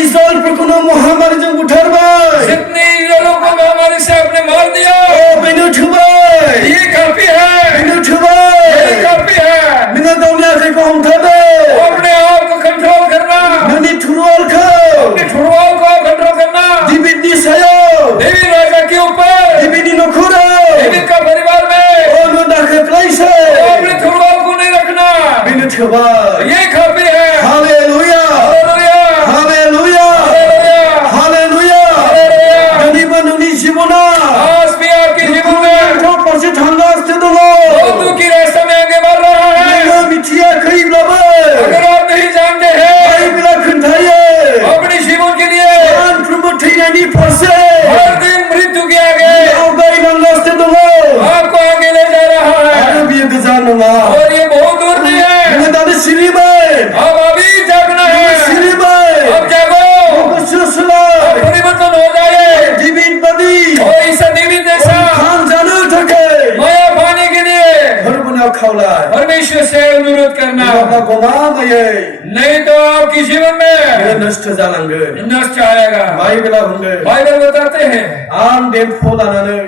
Israel पर कोनो महामारी जों बुथारबाय जितने इजराइलों को महामारी से आपने मार दिया बेनो थुबाय ये काफी है बेनो थुबाय ये काफी है नोङो गावनि आखाइखौ हमथादो अपने आप को कंट्रोल करना नोंनि थुरुवालखौ अपने फुटबॉल को कंट्रोल करना दिबिदनि सायाव देवी राजा के ऊपर दिबिदनि नखराव देवी का परिवार में अनो दाखोख्लायसै अपने फुटबॉल को नहीं रखना बेनो थोबाय ये काफी है hallelujah hallelujah hallelujah hallelujah hallelujah दिनैबो नोंनि जिबना आज भी आपके जीवन में गोथौ फारसे थांगासिनो दङ बहुत दुखी रास्ते में आगे बढ़ रहा है नोङो मिथियाखैब्लाबो अगर आप नहीं जानते हैं बाइबेला खोन्थायो अपने जीवन के लिए सानफ्रोमबो थैनायनि फारसे हर दिन मृत्यु के आगे आवगायलांगासिनो दङ आपको आगे ले जा रहा है आरो बियो गोजान नङा और ये बहुत दूर नहीं है नोङो दानो सिरिबाय अब अभी जागना है सिरिबाय अब जागो गोसो सोलाय परिवर्तन हो जाए दिबिनबादि और इस देवी जैसा खान जानो थाखाय माया पाने के लिए धर्मनाव खावलाय परमेश्वर से अनुरोध करना नङाब्ला गमामायै नहीं तो आपके जीवन में बियो नष्ट जालांगोन नष्ट आएगा बाइबेला बुंदों बाइबल बताते हैं आं देमखौ लानानै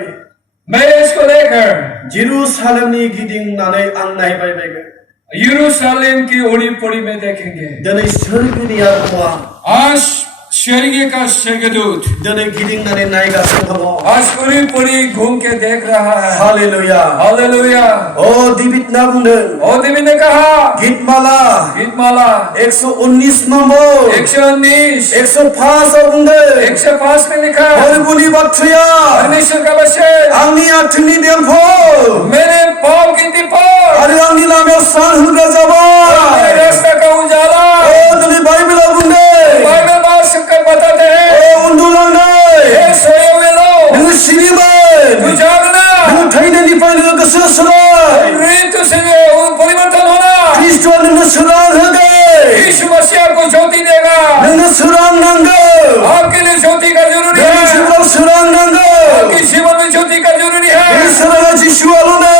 मैं इसको लेकर जेरुसालेमनि गिदिंनानै आं नायबाय बायगोन यरूशलेम की ओड़ी पोड़ी में देखेंगे दिनै सोरगोनि आबहावा आज स्वर्गीय का स्वर्गदूत दिनै गिदिंनानै नायगासिनो दङ आज पूरी पूरी घूम के देख रहा है हालेलुया हालेलुया ओ दिबिदना बुंदों और देवी ने कहा गीतमाला गीतमाला 119 नम्बर 119 105 आव बुंदों 105 में लिखा फोरबोनि बाथ्राया परमेश्वर का वचन आंनि आथिंनि देंखर मेरे पाँव की दीपक आरो आंनि लामायाव सान होग्रा जाबाय मेरे रास्ता का उजाला ओ दिनै बाइबेला बुंदों बाइबल बात सुनकर बताते हैं ओ उन्दुलांनाय हे सोए हुए लोग नोङो सिरिबाय तू जागना नोङो थैनायनिफ्राय नोङो गोसो सोलाय मृत्यु से परिवर्तन होना ख्रिस्ट'आ नोंनो सोरां होगोन यीशु मसीह आपको ज्योति देगा नोंनो सोरां नांगौ आपके लिए ज्योति का जरूरी नोंनि है जिउआव सोरां नांगौ आपके जीवन में ज्योति का जरूरी बे है सोराङा जिसुआल'नो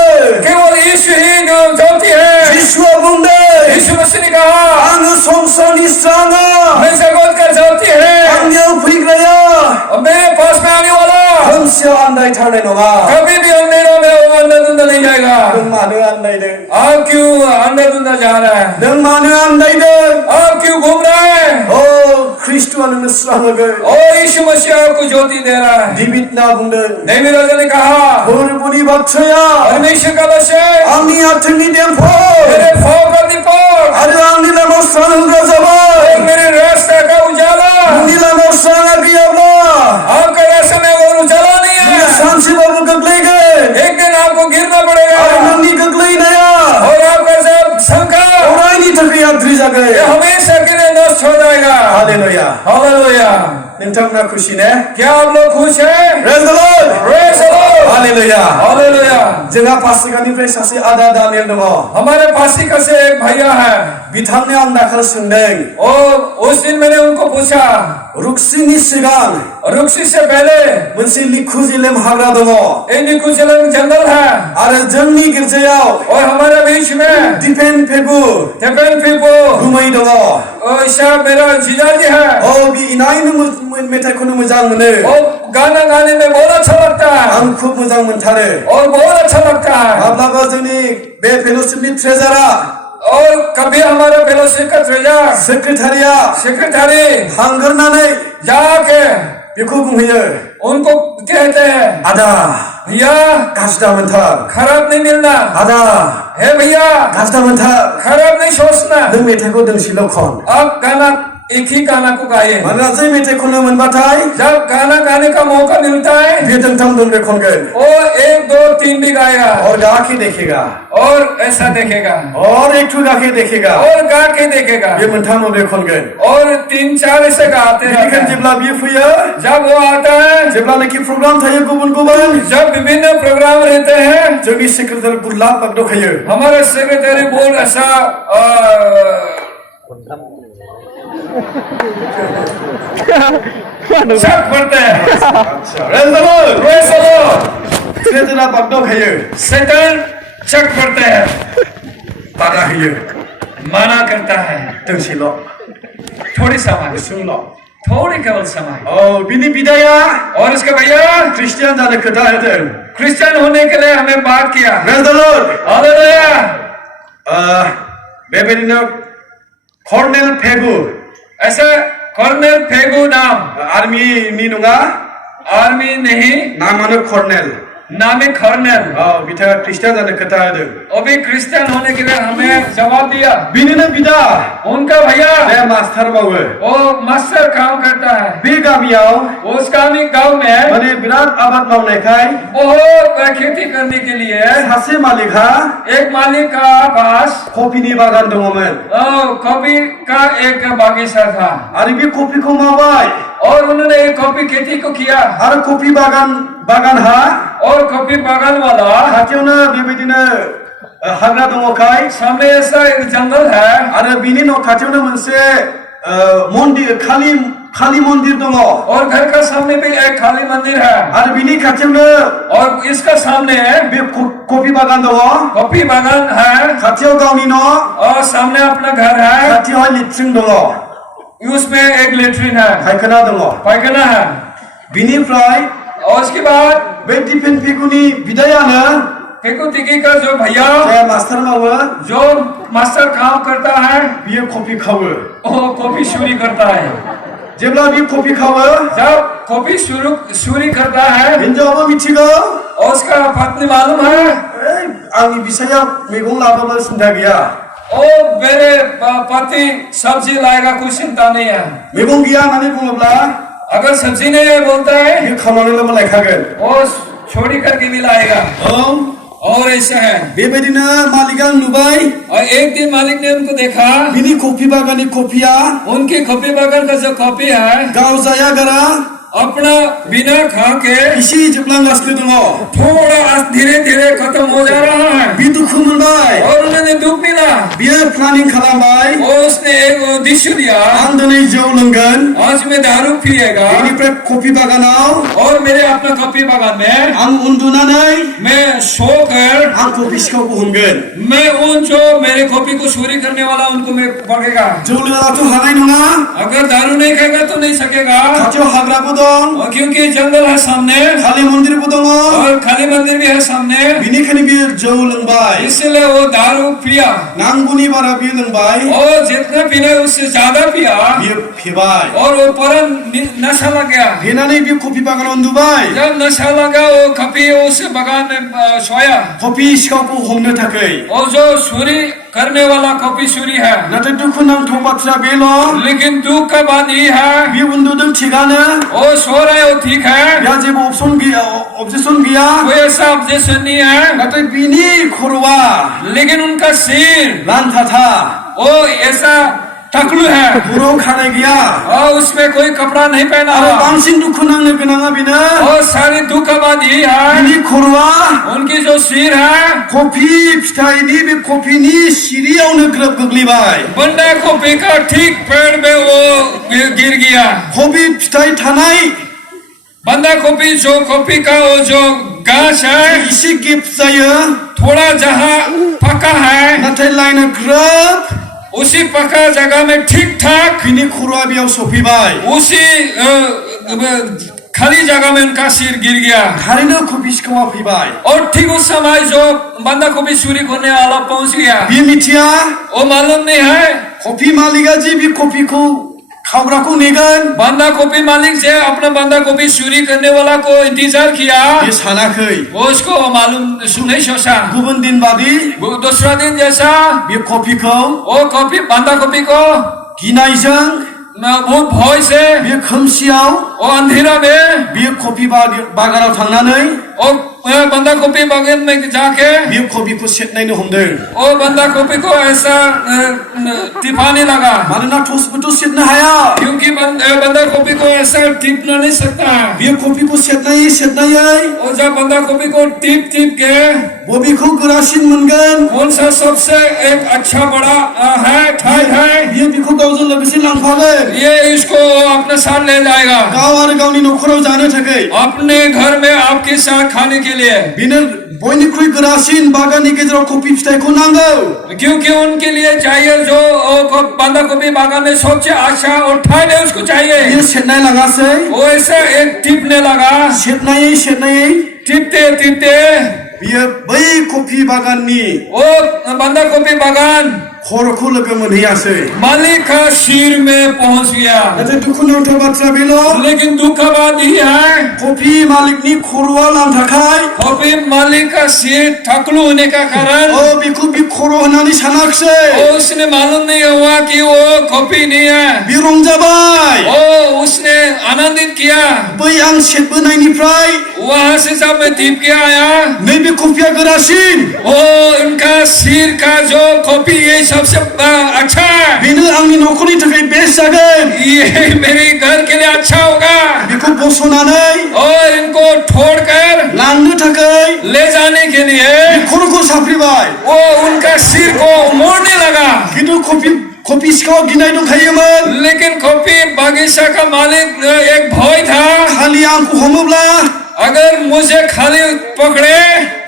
केवल यीशु ही ज्योति है जिसुआ बुंदों यीशु मसीह ने कहा आङो संसारनि स्राङा मैं जगत का ज्योति है आंनियाव फैग्राया और मेरे पास में आने वाला खोमसियाव आन्दायथारनाय नङा कभी भी अंधेरों में वो अंधाधुंधा नहीं जाएगा नों मानो आन्दायदों आप क्यों अंधाधुंधा जा रहा है नों मानो आन्दायदों आप क्यों घूम रहा है ओ ख्रिस्ट'आ नोंनो स्रां होगोन और यीशु मसीह आपको ज्योति दे रहा है दिबिदना बुंदों देवी राजा ने कहा फोरबोनि बाथ्राया परमेश्वर का वचन आंनि आथिंनि देंखर मेरे पाँव का दीपक आरो आंनि लामायाव सान होग्रा जाबाय और मेरे रास्ता का उजाला नोंनि लामायाव स्राङा गैयाब्ला आपका रास्ता में वो उजाला नहीं है नोङो सानसेबाबो गोग्लैगोन एक दिन आपको गिरना पड़ेगा आरो नोंनि गोग्लैनाया और आपका सब शंका अरायनि थाखाय आद्रि जागोन ये हमेशा के लिए नष्ट हो जाएगा हालेलुया हालेलुया नोंथांमोना खुसि ने क्या आप लोग खुश हैं praise the lord praise the Lord hallelujah hallelujah जोंहा पासिघाटनिफ्राय सासे आदा दानियेल दङ हमारे पासिका से एक भैया है बिथांनो आं दाखालि सोंदों और उस दिन मैंने उनको पूछा रुक्सिनि सिगां रुक्सी से पहले मोनसे लिखुजिलेम हाग्रा दङ कुचलन जंगल है आरो जोंनि गिर्जायाव और हमारे बीच में दिपेन फेबु टेपन पीपो गुमै दङ ऐसा मेरा जीजाजी है औ बि इनायनो मेथाइ खननो मोजां मोनो और गाना गाने में बहुत अच्छा लगता है आं खुब मोजां मोनथारो और बहुत अच्छा लगता है माब्लाबा जोंनि बे फेल'शिपनि ट्रेजारा और कभी हमारा फेलोशिप का ट्रेजर सेक्रेटारिया सेक्रेटरी थांगोरनानै जाके बेखौ बुंहैयो उनको कहते हैं आदा भैया गाज्रि मोनथार खराब नहीं मिलना आदा हे भैया गाज्रि मोनथार खराब नहीं सोचना नों मेथाइखौ दोंसेल' खन आप गाना एक ही गाना को गाइए मानोना जै मेथाइ खननो मोनबाथाय जब गाना गाने का मौका मिलता है बे दोंथाम दोंब्रै खनगोन और 1 2 3 भी गाएगा और गा के देखेगा और ऐसा देखेगा और एक ठो गा के देखेगा और गा के देखेगा बे मोनथाम मोनब्रै खनगोन और 3 4 ऐसे गाते रहते बेनिखायनो हैं जेब्ला बियो फैयो जब वो आता है जेब्लानाखि प्रग्राम थायो गुबुन गुबुन जब विभिन्न प्रोग्राम रहते हैं जोंनि सेक्रेटारि गुरलाब बागदखायो हमारे सेक्रेटरी बोल ऐसा शक पड़ते हैं ट्रेजारा बागदखायो शैतान शक पड़ते हैं बादा होयो मना करता है दोंसेल' थोड़ी सा मांग गुसुंल' थोड़ी केवल समय बिनि बिदाया और इसका भैया ख्रिस्टियान जानो खोथा होदों क्रिश्चियन होने के लिए हमें बात किया Praise the Lord हालेलुया बेबायदिनो कर्नेल फेगु ऐसा कर्नेल फेगु नाम आर्मिनि नङा आर्मी नहीं नामानो कर्नेल नामे कर्नेल बिथाङा ख्रिस्टियान जानो खोथा होदों अभी क्रिश्चियन होने के लिए हमें जवाब दिया बिनिनो बिदा उनका भैया बे मास्टार मावो वो मास्टर काम करता है बे गामियाव उसका भी गांव में माने बिराद आबाद मावनायखाय बहुत खेती करने के लिए सासे मालिकहा एक मालिक का पास कफिनि बागान दङमोन कॉफी का एक बागीचा था आरो बे कफिखौ मावबाय और उन्होंने एक कॉफी खेती को किया आरो कफि बागानहा और कॉफी बागान वाला खाथियावनो बेबायदिनो हाग्रा दङखाय सामने ऐसा एक जंगल है आरो बिनि न' खाथियावनो मोनसे मन्दिर खाली मन्दिर दङ और घर का सामने भी एक खाली मंदिर है आरो बिनि खाथियावनो और इसका सामने बे कफि बागान दङ कॉफी बागान है खाथियाव गावनि न' और सामने अपना घर है खाथियावहाय लेट्रिन दङ उसमें एक लेट्रिन है फायखाना दङ पायखाना है बिनिफ्राय और उसके बाद बे दिपेन फेगुनि बिदायानो फेकू तिकी का जो भैया जाय मास्टार मावो जो मास्टर काम करता है बियो कफि खावो वो कॉफी चोरी करता है जेब्ला बि कफि खावो जब कॉफी चोरी करता है हिनजावाबो मिथिगौ और उसका पत्नी मालूम है आंनि बिसाया मैगं लाबोब्ला सिन्था गैया ओ मेरे पति सब्जी लाएगा कोई चिंता नहीं है मैगं गैया होननानै बुङोब्ला अगर सब्जी नहीं है बोलता है बे खावनानैल' लायखागोन वो छोड़ी करके भी लाएगा और ऐसा है बेबायदिनो मालिका नुबाय और एक दिन मालिक ने उनको देखा बिनि कफि बागाननि कफिया उनके कॉफी बागान का जो कॉफी है गाव जाया गारा अपना बिना खा के इसे जोबलांगासिनो दङ थोड़ा धीरे धीरे खत्म हो जा रहा है बे दुखु मोनबाय और उन्होंने दुख मिला बियो प्लानिं खालामबाय और उसने एक उद्देश्य दिया आं दिनै जौ लोंगोन आज मैं दारू पिएगा बेनिफ्राय कफि बागानाव और मेरे अपना कॉफी बागान में आं उन्दुनानै मैं सोकर आं कफि सिखावखौ हमगोन मैं उन जो मेरे कॉफी को चोरी करने वाला उनको मैं पकड़ेगा जौ लोङाबाथ' हानाय नङा अगर दारू नहीं खाएगा तो नहीं सकेगा खाथियाव हाग्राबो दं और क्योंकि जंगल है सामने खाली मन्दिरबो दङ और खाली मंदिर भी है सामने बिनिखायनो बियो जौ लोंबाय इसलिए वो दारू पिया नांगौनि बारा बियो लोंबाय और जितना पीना उससे ज्यादा पिया बियो फेबाय और वो पर नशा लग गया फेनानै बियो कफि बागानाव उन्दुबाय जब नशा लगा वो कॉफी उस बागान में सोया कफि सिखावखौ हमनो थाखाय और जो चोरी करने वाला कॉफी चोरी है नाथाय दुखुनांथाव बाथ्रा बेल' लेकिन दुख का बात ये है बियो उन्दुदों थिगानो वो सो रहा है वो ठीक है बिहा जेबो अबजेक्सन गैया कोई ऐसा ऑब्जेक्शन नहीं है नाथाय बिनि खर'आ लेकिन उनका सिर लांथाथा वो ऐसा टकलू है खर'आव खानाय गैया और उसमें कोई कपड़ा नहीं पहना आरो हुआ बांसिन दुखु नांनो गोनाङा बेनो और सारी दुख का बात ये है बिनि खर'आ उनकी जो सिर है कफि फिथाइनि बे कफिनि सिरियावनो ग्रोब गोग्लैबाय बंदा कॉफी का ठीक पेड़ में वो गिर गया कफि फिथाइ थानाय बंदा कॉफी जो कॉफी का वो जो गाछ है इसे गिफ्ट जायो थोड़ा जहाँ पका है नाथाय लाइना ग्रोब उसी पका जगह में ठीक ठाक बिनि खर'आ बेयाव सफैबाय उसी खाली जगह में उनका सिर गिर गया थारैनो कफि सिखावा फैबाय और ठीक उस समय जो बंदा कॉफी चोरी करने वाला पहुंच गया बियो मिथिया वो मालूम नहीं है कफि मालिका जे बे कफिखौ खावग्राखौ नेगोन बंदा कॉफी मालिक से अपना बंदा कॉफी चोरी करने वाला को इंतजार किया बे सानाखै वो उसको मालूम नहीं सोचा गुबुन दिन बादि दूसरा दिन जैसा बे कफिखौ वो कॉफी बंदा कॉफी को गिनायजों बहुत भय से बे खोमसियाव वो अंधेरा में बे कफि बागानाव थांनानै और बंदा कॉफी बागान में जाके बे कफिखौ सेतनायनो हमदों वो बंदा कॉफी को ऐसा टिपाने लगा मानोना टसबोथ' सेतनो हाया क्योंकि बंदा कॉफी को ऐसा टिपना नहीं सकता बे कफिखौ सेतनायै और जब बंदा कॉफी को टिप के बबेखौ गोरासिन मोनगोन कौन सा सबसे एक अच्छा बड़ा है ठाई है बियो बेखौ गावजों लोगोसे लांफागोन ये इसको अपने साथ ले जाएगा गाव आरो गावनि न'खराव जानो थाखाय अपने घर में आपके साथ खाने के लिए बेनो बयनिख्रुइ गोरासिन बागाननि गेजेराव कफि फिथाइखौ नांगौ क्योंकि उनके लिए चाहिए जो बंदा कॉफी बागान में सबसे अच्छा और ठाई है उसको चाहिए। ये सेटनाय लागासै वो ऐसा एक टिपने लगा, सेटनायै टिपते टिपते बियो बै कफि बागाननि वो बंदा गोभी बागान खर'खौ लोगो मोनहैयासै। मालिक का सिर में पहुंच गया। नाथाय दुखुनांथाव बाथ्रा बेल', लेकिन दुख का बात यह है, कफि मालिकनि खर'आ लांथाखाय गोभी मालिक का सिर टकलू होने का कारण बेखौ बि खर' होननानै सानाखिसै। उसने मालूम नहीं हुआ कि वो गोभी नहीं है। बि रंजाबाय। उसने आनंदित किया। बै आं सेटबोनायनिफ्राय वहां से जब मैं दीप के आया, नैबे कफिया गोरासिन। उनका सिर का जो कॉपी ये सबसे अच्छा है। बेनो आंनि न'खरनि थाखाय बेस्ट जागोन। ये मेरे घर के लिए अच्छा होगा। बेखौ बस'नानै और इनको छोड़कर लांनो थाखाय ले जाने के लिए खर'खौ साफ्रेबाय। वो उनका सिर को मोड़ने लगा। खिन्थु कफि सिखाव गिनाय दंखायोमोन। लेकिन कॉपी बागीचा का मालिक एक भय था, खालि आंखौ हमोब्ला, अगर मुझे खाली पकड़े,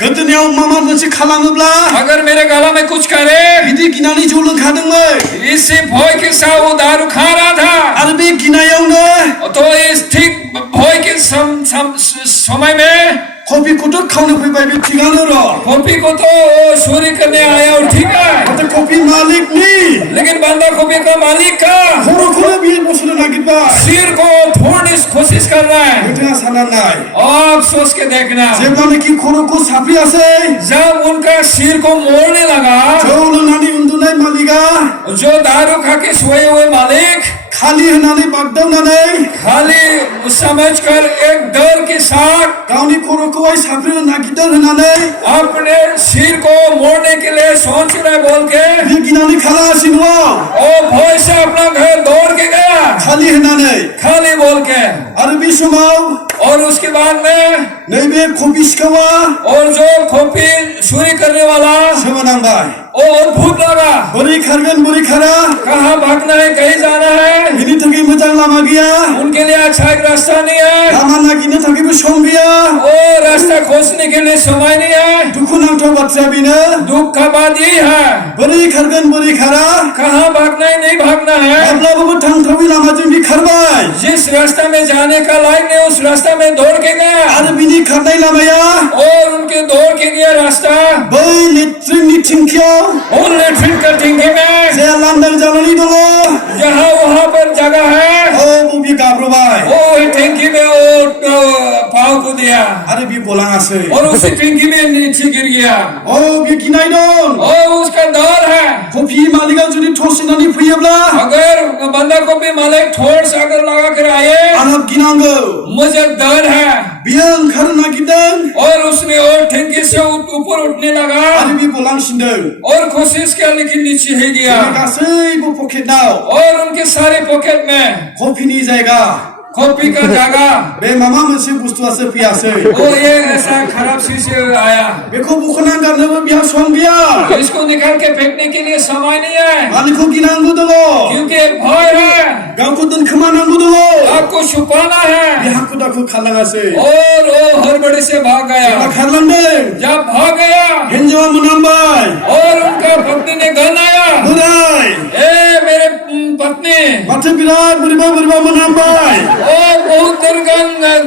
गोदोनायाव माबा मोनसे खालामोब्ला, अगर मेरे गला में कुछ करे, बिदि गिनानै जौ लोंखादोंमोन। इसी भय के साथ वो दारू खा रहा था। आरो बे गिनायावनो तो इस ठीक भय के समय में कफिखौथ' खावनो फैबाय, बे थिगानो र'। कॉपी को तो चोरी करने आया और ठीक है, नाथाय कफि मालिकनि लेकिन बंदा कॉपी का मालिक का खर'खौनो बियो बस'नो नागिरबाय। सिर को तोड़ने की कोशिश कर रहा है। नोंथाङा सानना नाय, आप सोच के देखना, जेब्लानोखि खर'खौ साफ्रेयासै, जब उनका सिर को मोड़ने लगा, जौ लोंनानै उन्दुनाय मालिका जो दारू खा के सोए हुए मालिक खालि होननानै बागदावनानै खाली समझकर एक डर के साथ गावनि खर'खौहाय साफ्रेनो नागिरदों होननानै अपने सिर को मोड़ने के लिए सोच रहे बोल के बे गिनानै खालागासिनो दङ। भय से अपना घर दौड़ के गया, खालि होननानै। खाली बोल के। आरो बे समाव और उसके बाद में नैबे कफि सिखावा और जो कॉपी चोरी करने वाला सोमोनांबाय। और भूत लगा, बोरै खारगोन बोरै खारा, कहाँ भागना है, कहीं जाना है, बिनि थाखाय मोजां लामा गैया, उनके लिए अच्छा एक रास्ता नहीं है, लामा नागिरनो थाखायबो सम गैया। और रास्ता खोजने के लिए समय नहीं है। दुखुनांथाव बाथ्राया बेनो, दुख का बात यही है, बोरै खारगोन बोरै खारा, कहाँ भागना है, नहीं भागना है। माब्लाबाबो थांथावै लामाजों बि खारबाय। जिस रास्ता में जाने का लायक नहीं, उस रास्ता में दौड़ के गया, आरो बिनि खारनाय लामाया और उनके दौड़ के गया रास्ता बै लेट्रिननि थिंखियाव उन लेट्रिन का टिंगे में, जे लांदां जानानै दङ, जहाँ वहाँ पर जगह है, बि गाब्रबाय। टैंकी में वो पाँव को दिया आरो बि गलाङासै। और उसी टैंकी में नीचे गिर गया। बि गिनाय दं। और उसका डर है, कफि मालिकआ जुदि थरसिनानै फैयोब्ला अगर बंदा को भी मालिक ठोर से अगर लगा कर आए, आंहा गिनांगौ। मुझे डर है। बियो ओंखारनो नागिरदों और उसने और टैंकी से ऊपर उठने लगा आरो बि गलांसिनदों। और कोशिश किया, लेकिन नीचे ही गया। गासैबो पकेटाव और उनके सारे पॉकेट में कफिनि जायगा, कॉपी का जगह, बे माबा मोनसे बुस्थुआसो फैयासै। वो ये ऐसा खराब चीज से आया। बेखौ बुख'नानै गारनोबो बिहा सम गैया। इसको निकाल के फेंकने के लिए समय नहीं है, मालिकखौ गिनांगौ दङ, क्योंकि एक भय है, गावखौ दोनखोमानांगौ दङ। आपको छुपाना है। बे हाखु दाखु खारलाङासै। और वो हड़बड़ी से भाग जेब्ला गया। खारलांदों, जब भाग गया हिन्जावा मोनामबाय। और उनका पत्नी ने गन आया, बोराय, मेरे पत्नी, माथो बिराद बोरैबा बोरैबा मोनामबाय। बहुत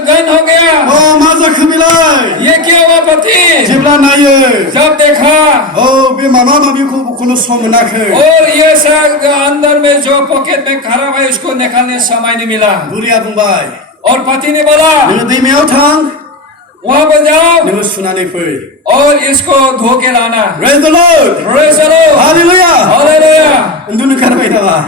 गन हो गया। मा जाखो बेलाय? ये क्या हुआ पति? जेब्ला नायो, जब देखा, बे माबा माबिखौ खुनु सम मोनाखै। और ये सब अंदर में जो पॉकेट में खराब है, उसको निकालने समय नहीं मिला। बुरिया बुंबाय, और पति ने बोला, नोङो दैमायाव थां, वहां पर जाओ नोङो सुनानै फै। और इसको धो के लाना। Praise the Lord. Praise the Lord. Hallelujah. Hallelujah. उन्दुनो ओंखारबाय नामा?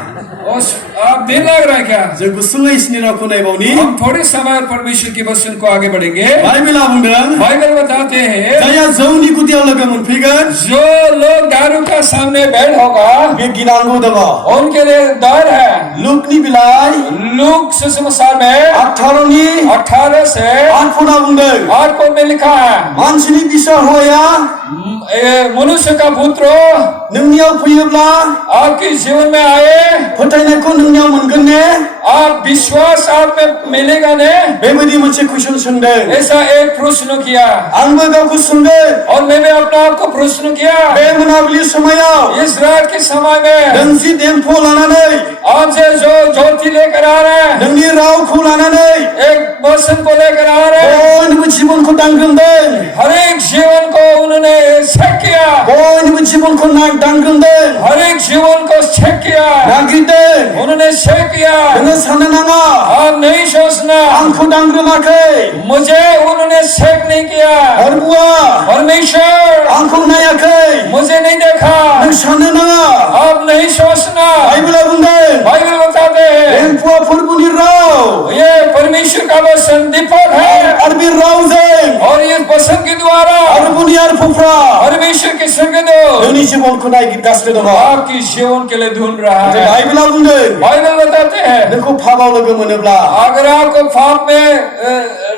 आप दिन लग रहा है क्या? जों गुसुङै इसोरनि रावखौ नायबावनि। हम थोड़े समय और परमेश्वर की वचन को आगे बढ़ेंगे। बाइबेला बुंदों, बाइबल बताते हैं, जायहा जौनि गुदियाव लोगो मोनफैगोन, जो लोग दारू का सामने बैठ होगा, बे गिनांगौ दङ। उनके लिए डर है। लुकनि बिलाइ लूक सुसमाचार में 18 से 8 पदआ बुंदों, 8 पद में लिखा है, मानसिनि बिसा हौवाया मनुष्य का पुत्र नोंनियाव फैयोब्ला आपके जीवन में आए, फोथायनायखौ नोंनियाव मोनगोन ने? आप विश्वास आप में मिलेगा ने? बेबायदि मोनसे कुइसन सोंदों। ऐसा एक प्रश्न किया। आंबो गावखौ सोंगोन, और मैंने अपने आप को प्रश्न किया, बे मोनाबिलि समायाव इस रात के समय में दोंसि देंखो लानानै आप जो ज्योति लेकर आ रहे हैं, लानानै एक पर्सन को लेकर आ रहे हैं। बयनिबो जिबनखौ दानग्रोमदों हर एक जीवन को उन्होंने चेक किया, बयनिबो जिबनखौ दानग्रोमदों हर एक जीवन को चेक किया, नागिरदों उन्होंने चेक किया। नोङो साननो नाङा आप नहीं सोचना आंखौ दानग्रोमाखै मुझे उन्होंने चेक नहीं किया, परबुआ परमेश्वर आंखौ नायाखै मुझे नहीं देखा। नों साननो नाङा आप नहीं सोचना, बाइबेला बुंदों बाइबल बताते हैं एम्फौआ फोरबुनि राव ये परमेश्वर का वचन दीपक है, आरो बे रावजों और ये वचन के द्वारा फोरबुनि आरफोफ्रा परमेश्वर के स्वर्गदूत नोंनि जिबनखौ नागिरगासिनो दङ आपकी जीवन के लिए ढूंढ रहा है। बाइबेला बुंदों बाइबल बताते हैं नोंखौ फाबाव लोगो मोनोब्ला अगर आपको पाप में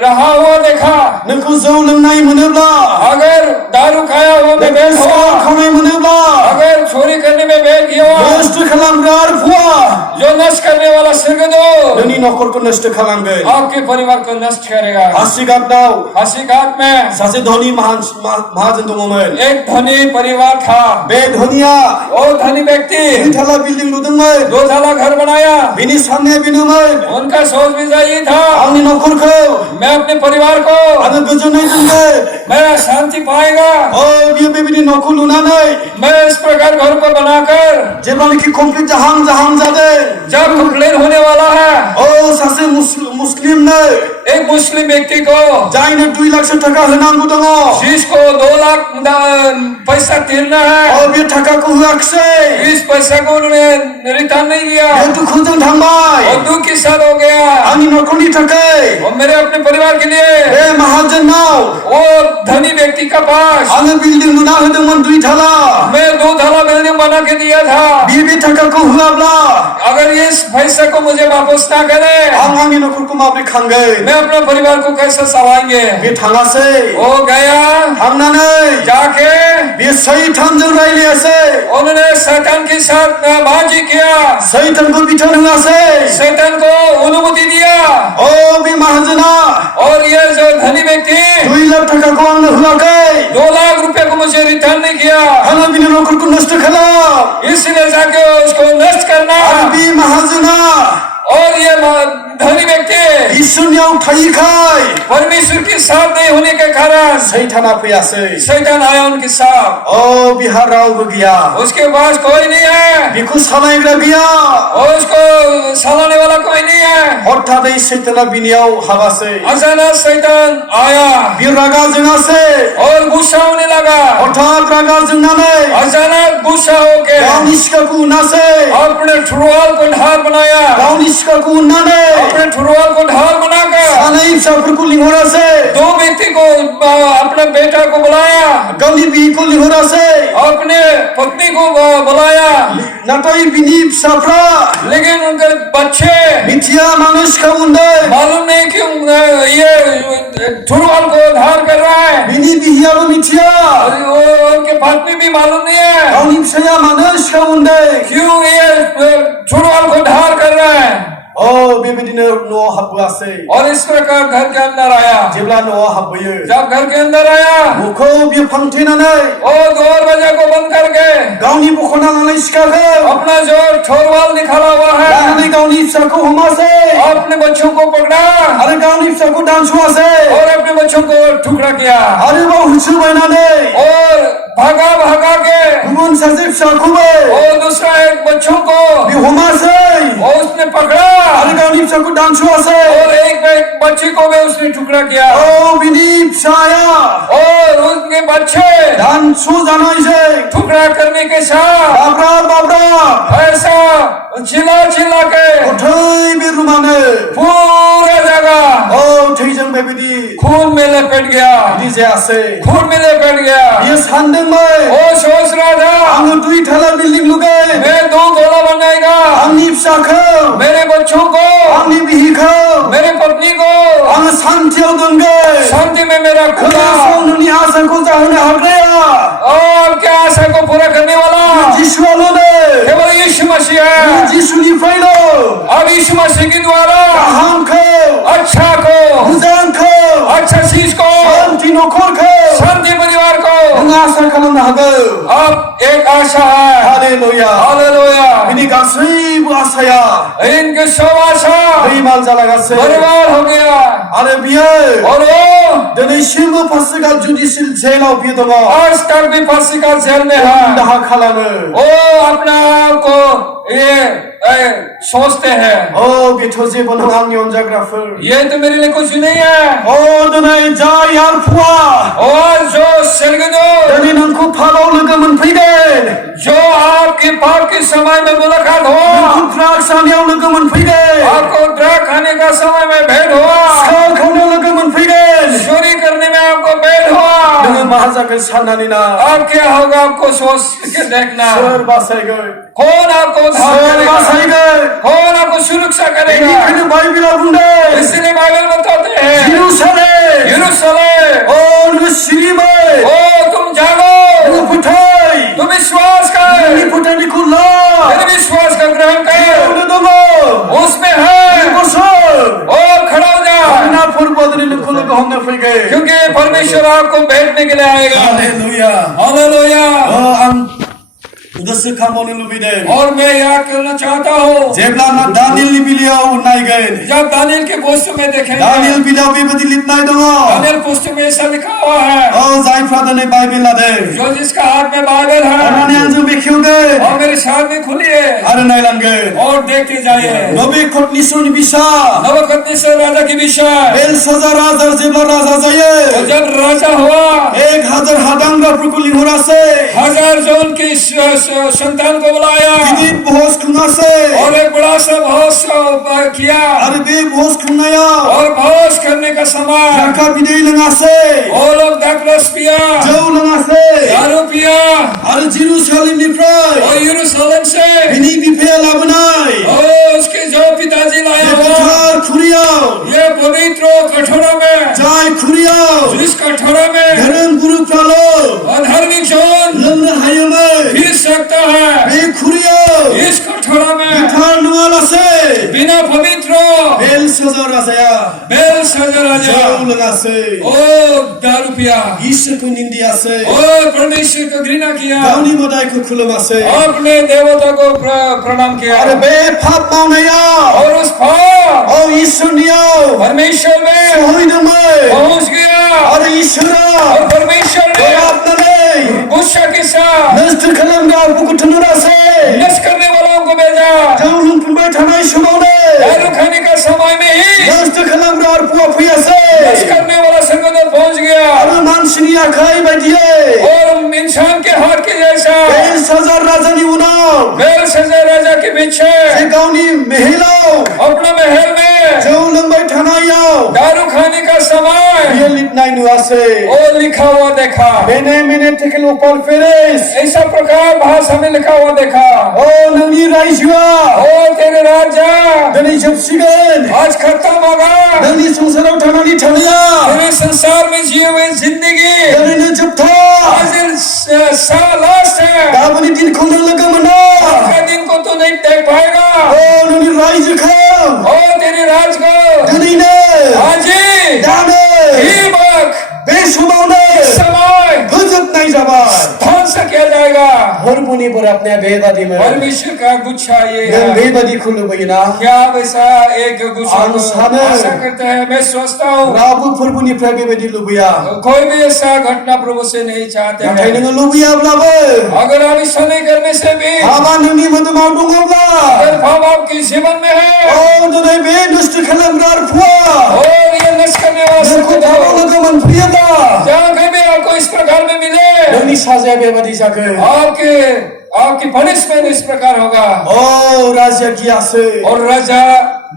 रहा हुआ देखा, नोंखौ जौ लोंनाय मोनोब्ला अगर दारू खाया हुआ में बैठ सिखाव हुआ, खावनाय मोनोब्ला अगर चोरी करने में बैठ गया हुआ, नष्ट खालामग्रा आरफोआ जो नष्ट करने वाला स्वर्गदूत नोंनि नखरखौ नष्ट खालामगोन आपके परिवार को नष्ट करेगा। आसिघाटआव हसीघाट में सासे धनी माहाजोन दङमोन एक धनी परिवार था। बे धनिया वो धनी व्यक्ति दुई थाला बिल्डिं लुदोंमोन 2 ताला घर बनाया। बिनि साननाया बेनोमोन उनका सोच विचार ये था, आंनि नखरखौ मैं अपने परिवार को आङो गोजोनै दोनगोन मैं शांति पाएगा। बियो बेबायदि न'खौ लुनानै मैं इस प्रकार घर को बनाकर जेब्लानाखि कमप्लिट जाहां जादों जब कंप्लेन होने वाला है, सासे मुस्लिमनो एक मुस्लिम व्यक्ति को जायनो 2 लाख थाखा होनांगौ दङ जिसको 2 लाख पैसा तीरना है, बे थाखाखौ होआखिसै इस पैसा को उन्होंने रिटर्न नहीं किया। बे दुखुजों थांबाय और दुख के साथ हो गया। आंनि नखरनि थाखाय और मेरे अपने परिवार के लिए बे माहाजोनाव वो धनी व्यक्ति का पास आङो बिल्डिं लुना होदोंमोन 2 थाला मैं 2 ताला बिल्डिंग बना के दिया था। बे थाखाखौ होआब्ला अगर इस पैसे को मुझे वापस ना करे आं आंनि नखरखौ माबोरै खांगोन मैं अपने परिवार को कैसे संभालेंगे। बे थाङासै वो गया, थांनानै जाके बे सैतानजों रायलायासै उन्होंने शैतान के साथ बाजी किया, सैतानखौ बिथोन होआसै शैतान को अनुमति दिया। बे माहाजोना और ये जो धनी व्यक्ति 2 लाख थाखाखौ आंनो होआखै 2 लाख रुपए को मुझे रिटर्न नहीं किया, आङो बिनि नखरखौ नष्ट खालाम इसलिए जाके उसको नष्ट करना। आरो बे माहाजोना और ये धनी व्यक्ति इसोरनियाव थायैखाय परमेश्वर के साथ नहीं होने के कारण सैताना फैयासै शैतान आया उनके साथ। बिहा रावबो गैया उसके पास कोई नहीं है, बेखौ सालायग्रा गैया और उसको सालाने वाला कोई नहीं है। हठादै सैताना बिनियाव हाबासै अचानक शैतान आया बे रागा जोङासै और गुस्सा होने लगा। हठात रागा जोंनानै अचानक गुस्सा होके गावनि सिखाखौ उनासै अपने ठुरवाल को ढाल बनाया, गावनि सिखाखौ उननानै अपने ठुरवाल को ढाल बनाकर सानै फिसाफोरखौ लिंहरासै 2 व्यक्ति को अपने बेटा को बुलाया, गावनि बिहिखौ लिंहरासै अपने पत्नी को बुलाया, नाथाय बिनि फिसाफ्रा लेकिन उनके बच्चे मिथिया मानो सिखा उन्दों मालूम नहीं क्यों ये ठुरवाल को धार कर रहा है। बिनि बिहियाबो मिथिया और उनके पत्नी भी मालूम नहीं है गावनि फिसाया मानो सिखा उन्दों क्यों ये ठुरवाल को धार कर रहा है। बेबायदिनो न'आव हाबबोआसै और इस प्रकार घर के अंदर आया। जेब्ला न'आव हाबबोयो जब घर के अंदर आया न'खौ बियो फांथेनानै और दरवाजा को बंद करके गावनि बख'ना लानाय सिखाखौ अपना जो ठोरवाल निकाला हुआ है लानानै गावनि फिसाखौ हमासै अपने बच्चों को पकड़ा आरो गावनि फिसाखौ दानस'आसै और अपने बच्चों को टुकड़ा किया आरोबाव होसोबायनानै और भागा के गुबुन सासे फिसाखौबो और दूसरा एक बच्चों को बे हमासै और उसने पकड़ा आरो गावनि फिसाखौ दानस'आसै और एक बच्चे को भी उसने टुकड़ा किया बिनि फिसाया और उनके बच्चे दानस'जानायजों टुकड़ा करने के साथ बाब्राब ऐसा चिल्ला के थै बे रुमानो पूरा जगह थैजों बेबायदि खून में लपेट गया, बिदि जायासै खून में लपेट गया। बियो सानदोंमोन वो सोच रहा था आङो 2 थाला बिल्डिं लुगोन मैं 2 ताला बनाएगा, आंनि फिसाखौ मेरे बच्चों को आंनि बिहिखौ मेरे पत्नी को आङो शान्तियाव दोनगोन शांति में मेरा खुदा खोनासं नोंनि आसाखौ जाहोनो हाग्राया और क्या आशा को पूरा करने वाला जिसुआल'नो केवल यीशु मसीह है। जिसुनिफ्रायल' अब यीशु मसीह के द्वारा गाहामखौ अच्छा को मोजांखौ अच्छा चीज को शान्ति नखरखौ शांति परिवार को नों आसा खालामनो हागौ। अब एक आशा है। Hallelujah hallelujah. बिनि गासैबो आसाया इनके सब आशा फैमाल जालागासिनो से बर्बाद हो गया अरे बियो और वो दिनैसिमबो पासिघाट जुडिशियल जेलाव बियो दङ आज तक भी फांसी का जेल में है दाहा खालामो वो अपना आप को ये सोचते हैं ओ बेथ' जेबो नङा आंनि अनजाग्राफोर ये तो मेरे लिए कुछ नहीं है ओ दिनै जाय आरफुआ और जो सिलगदो दिनै नोंखौ पापाव लोगो मोनफैगोन जो आपके पाप के समय में मुलाकात हुआ नोंखौ ड्राग्स जानायाव लोगो मोनफैगोन आपको ड्रग खाने का समय में भेंट हुआ सिखाव खावनायाव लोगो मोनफैगोन चोरी करने में आपको भेंट हुआ नोङो मा जागोन साननानै ना अब क्या होगा आपको सोच के देखना सोर बासायगोन कौन आपको उद्धार सोर करेगा बासायगोन कौन आपको सुरक्षा करेगा बेनिखायनो बाइबेला बुंदों इसलिए बाइबल बताते हैं जेरुसालेम यरूशलेम ओ नोङो सिरिमै ओ तुम जागो नोङो फोथाय तुम विश्वास कर नोंनि फोथायनायखौ ला तेरे विश्वास का ग्रहण कर बेयावनो दङ उसमें है बोसोर और खड़ा हो जा ना फोरबो दिनै नोंखौ लोगो हमनो फैगोन क्योंकि परमेश्वर आपको भेंटने के लिए आएगा हालेलुया हालेलुया आं गोसोखांबावनो लुबैदों और मैं याद करना चाहता हूँ जेब्ला ना दानियेलनि बिलायाव नायगोन जब दानियल के पुस्तक में देखेंगे दानियेल बिलायाव बेबायदि लिरनाय दङ दानियल पुस्तक में ऐसा लिखा हुआ है औ जायफ्रा दिनै बाइबेल लादों जो जिसका हाथ में बाइबल है अन्नानै आंजों बेखेवगोन और मेरे साथ में खुलिए आरो नायलांगोन और देखते जाइए नबुकदनेस्सरनि बिसा नबुकदनेस्सर राजा की विषय बेलशाजार राजा जेब्ला राजा जायो और जब राजा हुआ 1000 हादांग्राफोरखौ लिंहरासै हजार जो उनके संतान को बुलाया गिदिर भोज खुंनासै और एक बड़ा सा भोज किया आरो बे भोज खुंनायाव और भोज करने का समय जाखा बिदै लोङासै वो लोग दाखरस पिया जौ लोङासै दारू पिया आरो जेरुसालेमनिफ्राय और यरूशलेम से बिनि बिफाया लाबोनाय और उसके जो पिताजी लाया हुआ गोथार खुरियाव ये पवित्र कठोरा में जाय खुरियाव इस कठोरा में धोरोम गुरुफ्राल' अधार्मिक जन लोंनो हायोमोन पी सकता है बे खुरियाव इस कठोरा में गोथार नङालासे बिना पवित्र बेलशाजार राजाया बेलशाजार राजा जौ लोङासै ओ दारू पिया इसोरखौ निन्दियासै और परमेश्वर को घृणा किया गावनि मोदायखौ खुलुमासै अपने देवता को प्रणाम किया आरो बे पाप मावनायाव और उस पाप औ इसोरनियाव परमेश्वर में सहैदोंमोन पहुंच गया आरो इसोरा और परमेश्वर ने गाबनानै गुस्सा के साथ नष्ट खालामग्राफोरखौ थुनहरासै नष्ट करने वालों को भेजा जौ लोंफुबाय थानाय समावनो दारू खाने का समय में ही नष्ट खालामग्रा आरफुआ फैयासै नष्ट करने वाला संगठन पहुंच गया आरो मानसिनि आखाइ बायदियै और इंसान के हाथ के जैसा बेलशाजार राजानि उनाव बेलशाजार राजा के पीछे जे गावनि महलाव अपना महल में जौ लोंबाय थानायाव दारू खाने का समय बियो लिरनाय नुवासै और लिखा हुआ देखा मेने मेने टेकेल अपाल फेरेस ऐसा प्रकार भाषा में लिखा हुआ देखा ओ नोंनि रायजोआ ओ तेरे राजा दिनै जोबसिगोन आज खत्म होगा नोंनि संसाराव थांनानै थानाया तेरे संसार में जिए हुए जिंदगी दिनैनो जोबथा आज लास्ट है गाबोननि दिनखौ नों लोगो मोना का दिन को तो नहीं देख पाएगा ओ नोंनि रायजोखौ ओ तेरे राज को दिनैनो आज ही दानो ही वक्त बे समावनो समय फोजोबनाय जाबाय ध्वंस किया जाएगा हरमुनि बोराबनाया बेबादिमोन परमेश्वर का गुच्छा ये नों है बेबादिखौ लुबैयोना क्या वैसा एक गुच्छा आं को सानो आशा करते हैं मैं सोचता हूँ रावबो फोरबोनिफ्राय बेबादि लुबैया कोई भी ऐसा घटना प्रभु से नहीं चाहते नाथाय हैं नोङो लुबैयाब्लाबो अगर आप ऐसा नहीं करने से भी हाबा नोंनि मोदोमाव दङब्ला अगर भाव आपके जीवन में है औ दिनै बे नष्ट खालामग्रा आरफुआ और ये नष्ट करने वाला नोंखौ संगठन थाबाव लोगो मोनफैयोब्ला जहाँ कभी आपको इस प्रकार में मिले नोंनि साजाया बेबादि जागोन आपकी पनिशमेंट इस प्रकार होगा औ राजाया गियासै और राजा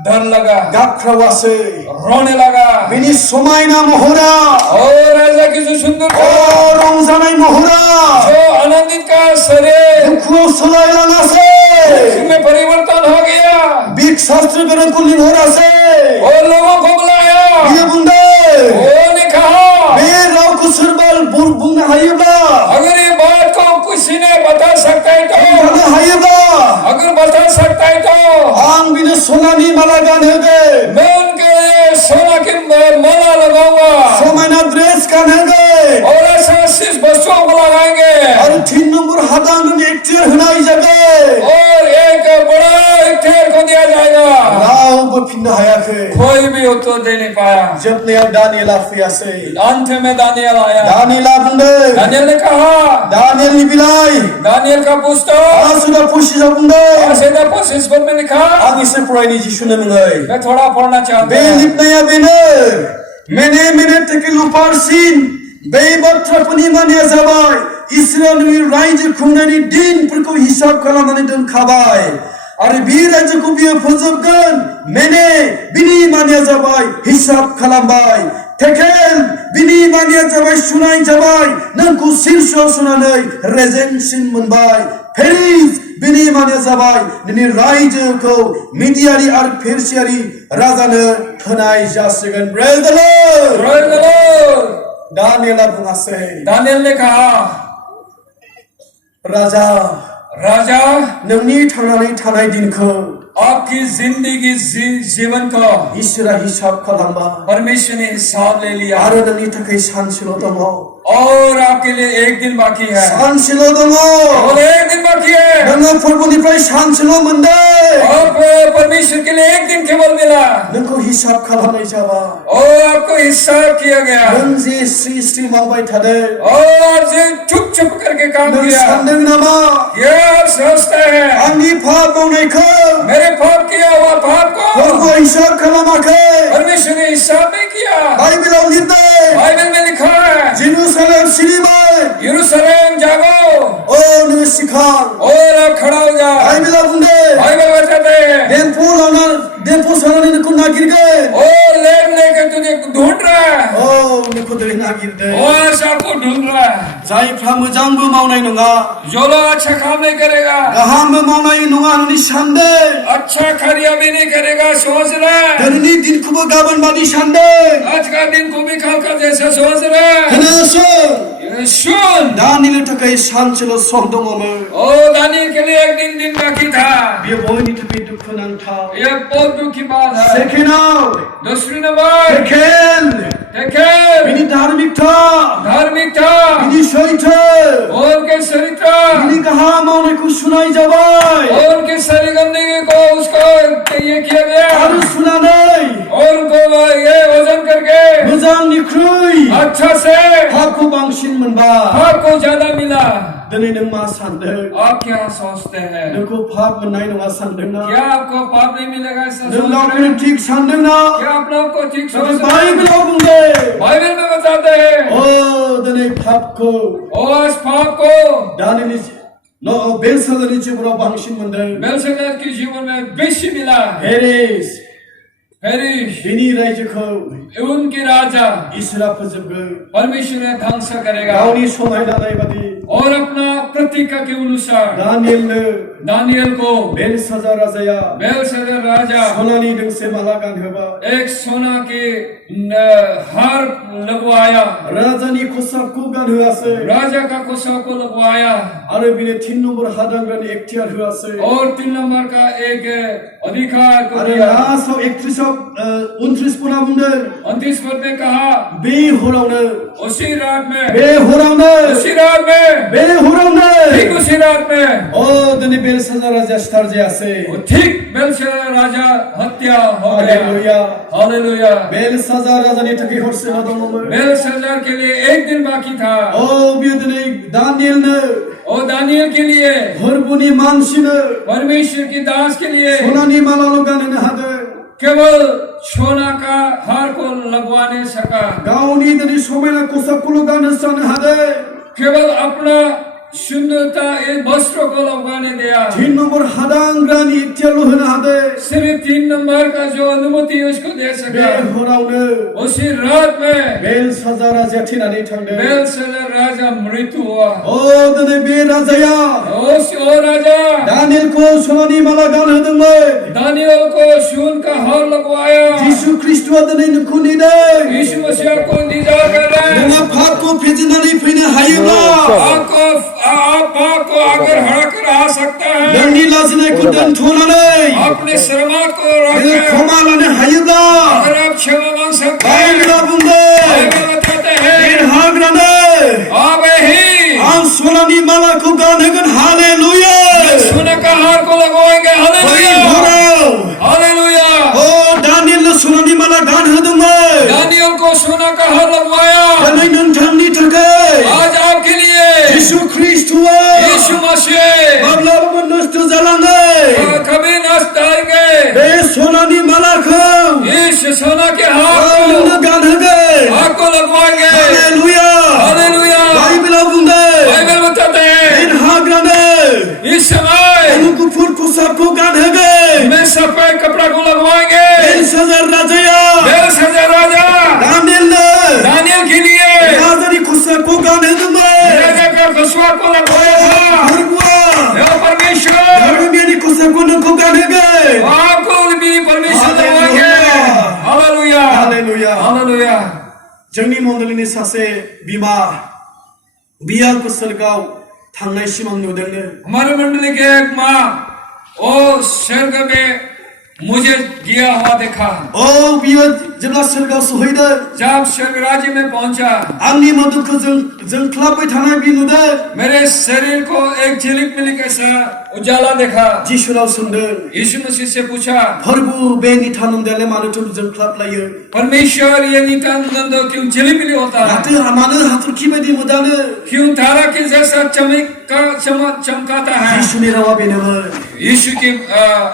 डर लगा गाबख्रावासै रोने लगा बिनि समायना महरा और राजा की जो औ सुंदरता रंजानाय महरा जो आनंदित का शरीर दुखुआव सोलायलाङासै में परिवर्तन हो गया बिग शास्त्र गोरोंखौ लिंहरासै और लोगों को बुलाया बियो बुंदों उन्होंने कहा बे रावखौ सोरबा बुंनो हायोब्ला अगर ये बात को किसी ने बता सकता है तो बुंनो हायोब्ला अगर बता सकता है तो आं बिनो सनानि माला गानहोगोन मैं उनके लिए सोना की माला लगाऊंगा समायना ड्रेस गानहोगोन और ऐसा शीश वस्तुओं को लगाएंगे आरो 3 नम्बर हादांगनि एक चेयर होनाय जागोन और एक बड़ा इख्तियार को दिया जाएगा रावबो फिननो hayakhai. कोई भी उत्तर दे नहीं पाया। Jepnya Daniel afiase. अंत में दानियल आया। Daniel abunde. दानियल ने कहा, Daniel nibilai. दानियल का पुस्तक Asuda pushi abunde. आसेदा पच्चीस पद में लिखा, Agi se praini Jisu namungai. मैं थोड़ा पढ़ना चाहता हूँ। Belipnaya bener. Mene teke luparsin. Bei batra pani mania zabai. Israelni raja khunani din perko hisab kalamani dan khabai. Are bi raja ko biya phojabgan. Mene bini mania zabai hisab kalambai. Tekel bini mania zabai sunai zabai. Nangku sirso sunanai rezensin munbai. Feriz bini mania zabai. Nini raja ko midiari ar persiari razana thanai jasigan. Praise the Lord. Praise the Lord. Daniel abungase. Daniel ने कहा, Raja, राजा नोंनि थांनानै थानाय दिनखौ आपकी जिंदगी जीवन को इसोरा हिसाब खालामबाय परमेश्वर ने हिसाब ले लिया आरो नोंनि थाखाय सानसेल' दङ और आपके लिए एक दिन बाकी है। सानसेल' दङ और एक दिन बाकी है। नोङो फोरबोनिफ्राय सानसेल' मोनदों आप परमेश्वर के लिए एक दिन केवल मिला नोंखौ हिसाब खालामनाय जाबाय और आपको हिसाब किया गया नों जे स्रि स्रि मावबाय थादों और जो चुप चुप करके काम नों किया, सानदों नामा ये आप सोचते हैं आंनि पाप मावनायखौ मेरे पाप किया हुआ पाप को फोरबोआ हिसाब खालामाखै परमेश्वर ने हिसाब नहीं किया। बाइबेलाव लिरदों बाइबल में लिखा है, जेरुसालेम सिरिबाय यरूशलेम जागो ओ नों सिखार और अब खड़ा हो जा। बाइबेलाव बुंदों बाइबल बताते हैं देंपो सानानै नोंखौ नागिरगोन और लेट लेकर तुझे ढूंढ रहा है औ नोंखौ दिनै नागिरदों और सबको ढूंढ रहा है। जायफ्रा मोजांबो मावनाय नङा जो लोग अच्छा काम नहीं करेगा, गाहामबो मावनाय नङा होननानै सानदों अच्छा कार्य भी नहीं करेगा सोच रहा है, दिनैनि दिनखौबो गाबोन बादि सानदों आज का दिन को भी कल का जैसा सोच रहा है। खोनासं सुन, दानिनि थाखाय सानसेल' सम दङमोन ओ दानियल के लिए एक दिन बाकी था। बेयो बयनि थाखाय दुखुनांथाव ये बहुत दुख की बात है। सेकेन्डआव दूसरी नंबर टेकेल देखें बिनि धार्मिकता धार्मिकता बिनि सैथो और उनके चरित्र बिनि गाहाम मावनायखौ सुनाय जाबाय और उनके सरीगंदगी को उसको ये किया गया आरो सुनानै और उनको ये वजन करके मोजांनिख्रुइ अच्छा से पापखौ बांसिन मोनबाय आपको ज्यादा मिला। दिनै नों मा सानदों आप क्या सोचते हैं? नोंखौ पाप मोननाय नङा सानदोंना क्या आपको पाप नहीं मिलेगा ऐसा नों सोच रहे गावखौनो हैं? थिग सानदोंना क्या अपने आप को ठीक सोच नाथाय रहे हैं? बाइबेलाव बुंदों बाइबल में बताते हैं ओ दिनै पापखौ और इस पाप को दानिनि बेलसाजारनि जिउआव बांसिन मोनदों बेलशस्सर के जीवन में बेशी मिला। हेरेस पेरिश बिनि रायजोखौ उनके राजा इसोरा फोजोबगोन परमेश्वर ने ध्वंस करेगा गावनि समाय लानाय बादि और अपना प्रतिज्ञा के अनुसार दानियेलनो दानियल को बेलसाजार राजाया बेलशस्सर राजा सनानि दोंसे माला गानहोबाय एक सोना के हार लगवाया, राजानि खसाबखौ गानहोआसै राजा का कोसा को लगवाया आरो बिनो 3 नम्बर हादांग्रानि एखतियार होआसै और 3 नंबर का एक अधिकार को आरो दिया। लास्टआव 29 पना बुंदों 29 पद में कहा, बे हरावनो उसी रात में बे हरावनो उसी रात में बे हरावनो ठीक उसी रात में ओ दिनै बेलसाजार राजा सिथार जायासै वो ठीक बेलशस्सर राजा हत्या हो गया। Hallelujah hallelujah. बेलसाजार राजानि थाखाय हरसेल' दङमोन बेलशस्सर के लिए एक दिन बाकी था ओ बियो दिनै दानियेलनो और दानियल के लिए फोरबोनि मानसिनो परमेश्वर की दास के लिए सनानि मालाल' गानहोनो हादों केवल सोना का हार को लगवाने सका, गावनि दिनै समायना खसाबखौल' गानहोस्रानो हादों केवल अपना सुंदरता एक वस्त्र को लगवाने दिया। 3 नम्बर हादांग्रानि एखतियारल' होनो हादों सिर्फ 3 नंबर का जो अनुमति उसको दे बे सका। हरावनो उसी रात में बेलसाजार राजाया थैनानै थांदों बेलशस्सर राजा मृत्यु हुआ। ओ दिनै बे राजाया ओ राजा दानियेलखौ सनानि माला गानहोदोंमोन दानियल को सोन का हार लगवाया। जिसु ख्रीष्टआ दिनै नोंखौ नेदों यीशु मसीह को इंतजार कर रहे हैं। नोंहा पापखौ फेजेननानै फैनो हायोब्ला आप पाप को अगर हरा कर आ सकता है, नोंनि लाजिनायखौ दोनथ'नानै अपने शर्मा को नोङो रखें, क्षमा लानो हायोब्ला अगर आप क्षमा मांग सकते हैं, बाइबेला बुंदों बाइबल बताते हैं देरहाग्रानो आप ही आं सनानि मालाखौ गानहोगोन हालेलुया सोने का हार को लगवाएंगे। हालेलुया हराव हालेलुया। ओ दानियेल सनानि माला गानहोदोंमोन दानियल को सोना का हार लगवाया दिनै नोंथांनि थाखाय आज आपके लिए यीशु ख्रीष्टआ यीशु मसीह माब्लाबाबो नष्ट जालाङै कभी नष्ट आएंगे बे सनानि मालाखौ इस सोना के हार नोंनो को गानहोगोन आपको लगवाएंगे हालेलुया हालेलुया बाइबेलाव बुंदों बाइबल बताते हैं इन हाग्रानो इस समय गुफुर खसाबखौ गानहोगोन मैं सफेद कपड़ा को लगवाएंगे बेलशाजार राजाया बेलशाजार राजा दानियेलनो दानियल के लिए राजानि खसाबखौ गानहोदोंमोन राजा का खसुआ को लगवाया था फोरबुआ हे परमेश्वर धर्मनि खसाबखौ नोंखौ गानहोगोन आपको भी परमेश्वर लगवाएंगे हालेलुया हालेलुया हालेलुया जोंनि मण्डलीनि सासे बिमा बिया बोसोरगाव थांनाय सिमां नुदोंनो हमारे मंडली के एक माँ ओ स्वर्ग में मुझे गिया हुआ देखा औ बियो जेब्ला सोरगाव सहैदों जब स्वर्ग राज्य में पहुंचा आंनि मोदोमखौ जोंख्लाबबाय थानाय बि नुदों मेरे शरीर को एक झिलिक मिलिक ऐसा उजाला देखा जिसुनाव सोंदों यीशु मसीह से पूछा प्रभु बे निथानन्दायालाय मानोथो जोंख्लाबलायो परमेश्वर ये नित्यानंद क्यों झिलिमिली होता है मानो हाथरखि बायदि मोदानो क्यों तारा के जैसा चमकाता है जिसुनि रावा बेनोमोन यीशु की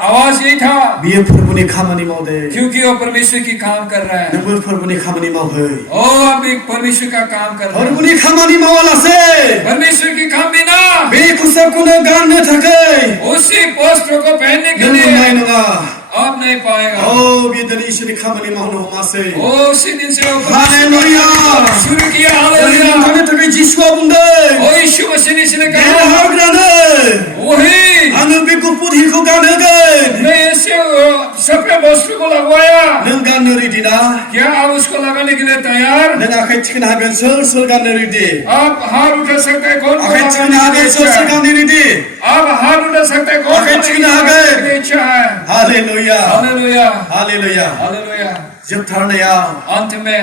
आवाज यही था बियो प्रभुनि खामानि मावदों क्योंकि वो परमेश्वर की काम कर रहा है नोंबो प्रभुनि खामानि मावहै ओ आप भी परमेश्वर का काम कर रहे हैं प्रभुनि खामानि मावालासे परमेश्वर की काम बिना बे खसाबखौनो गाननो थाखाय उसी वस्त्र को पहनने के नों लिए मोननाय नङा आप नहीं पाएगा औ बे दिनै इसोरनि खामानि मावनो हमासै ओ उसी दिन से वो हालेलुया शुरू किया नोंथांनि हालेलुया थाखाय जिसुआ बुंदों ओ यीशु मसीह ने बे कहा हाग्रानो वही आङो बे गुफुर हिखौ गानहोगोन मैं ऐसे सफेद वस्त्र को लगवाया नों गाननो रेडि ना क्या आप उसको लगाने के लिए तैयार नों आखाइ थिखोनो हागोन सोर गाननो रेडि आप हाथ उठा सकते हैं कौन आखाइ थिखोनो हागोन सोर गाननो रेडि आप हाथ उठा सकते हैं कौन आखाइ थिखोनो हागोन इच्छा है हालेलुया हालेलुया हालेलुया हालेलुया जोबथारनायाव अंत में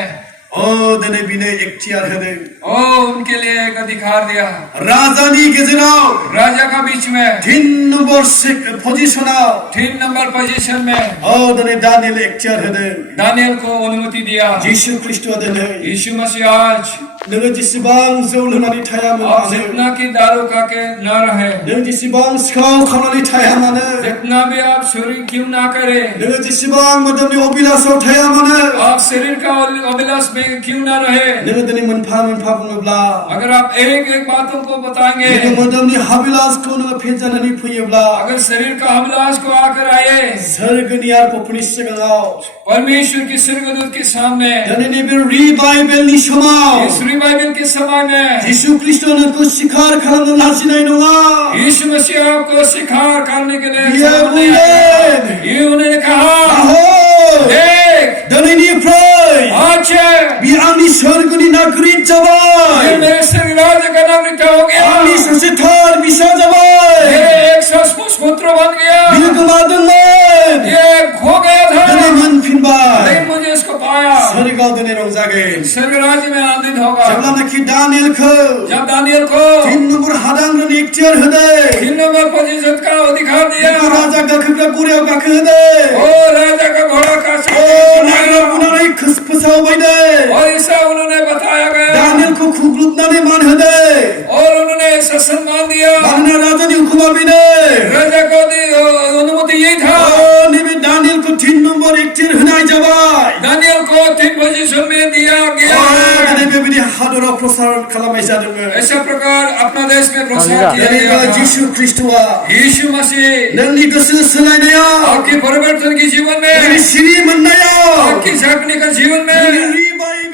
ओ दिनै बिनो इख्तियार होदों ओ उनके लिए एक अधिकार दिया राजानि गेजेराव राजा का बीच में 3 नम्बर पजिशनाव 3 नंबर पोजीशन में ओ दिनै दानियेल इख्तियार होदों दानियल को अनुमति दिया जिसु ख्रीष्टआ दिनै यीशु मसीह आज नोङो जेसेबां जौ लोंनानै थाया आप मानो जितना की दारू खा के न रहे नों जेसेबां सिखाव खालामनानै थाया मानो जितना भी आप शरीर क्यों ना करे नोङो जेसेबां मोदोमनि अभिलाषाव थाया मानो आप शरीर का अभिलाष में क्यों ना रहे नोङो दिनै मोनफा मोनफा बुङोब्ला अगर आप एक एक बातों को बताएंगे नोङो मोदोमनि हाबिलासखौ नोङो फेजेननानै फैयोब्ला अगर शरीर का अभिलाष को आकर आए सोरगोनि आरपफोरनि सिगाङाव परमेश्वर के स्वर्गदूत के सामने दिनैनि बे रिभाइभेलनि समाव इस रिवाइवल के समय में यीशु ख्रीष्ट नोंखौ सिखार खालामनो लाजिनाय नङा यीशु मसीह आपको सिखार करने के लिए ये बुंदों ये उन्होंने कहा आहो देख दिनैनिफ्राय अच्छा बे आंनि सोरगोनि नागरिक जाबाय ये मेरे स्वर्ग राज्य का नागरिक हो गया आंनि सासे थार बिसा जाबाय ये एक सचमुच पुत्र बन गया बियो गोमादोंमोन ये खो गया था दिनै मोनफिनबाय लेकिन मुझे इसको पाया सोरगोआव दिनै रंजागोन स्वर्ग राज्य में आनंदित होगा जेब्लानाखि दानियेलखौ जब दानियल को 3 नम्बर हादांग्रानि इख्तियार होदों 3 नंबर पोजीशन का अधिकार दिया बेखौ राजा गाखोग्रा घोड़ायाव गाखोहोदों ओ राजा का घोड़ा का ओ नायना बुनानै फोसावबायदों और ऐसा उन्होंने बताया गया दानियेलखौ खुग्लुबनानै मान होदों और उन्होंने ऐसा सम्मान दिया मानोना राजानि हुकुमा बेनो राजा को अनुमति यही था ओ नैबे दानियेलखौ 3 नम्बर इख्तियार होनाय जाबाय दानियल को 3 पोजीशन में दिया गया दिनै बेबायदि हादराव प्रसार खालामनाय जादोंमोन ऐसा प्रकार अपना देश में प्रसार किया दिनै गया था जिसु ख्रीष्टआ यीशु मसीह नोंनि गोसो सोलायनायाव आपके परिवर्तन के जीवन नोंनि में सिरि मोननायाव आपकी झांकने का जीवन में नोंनि रिभाइभेल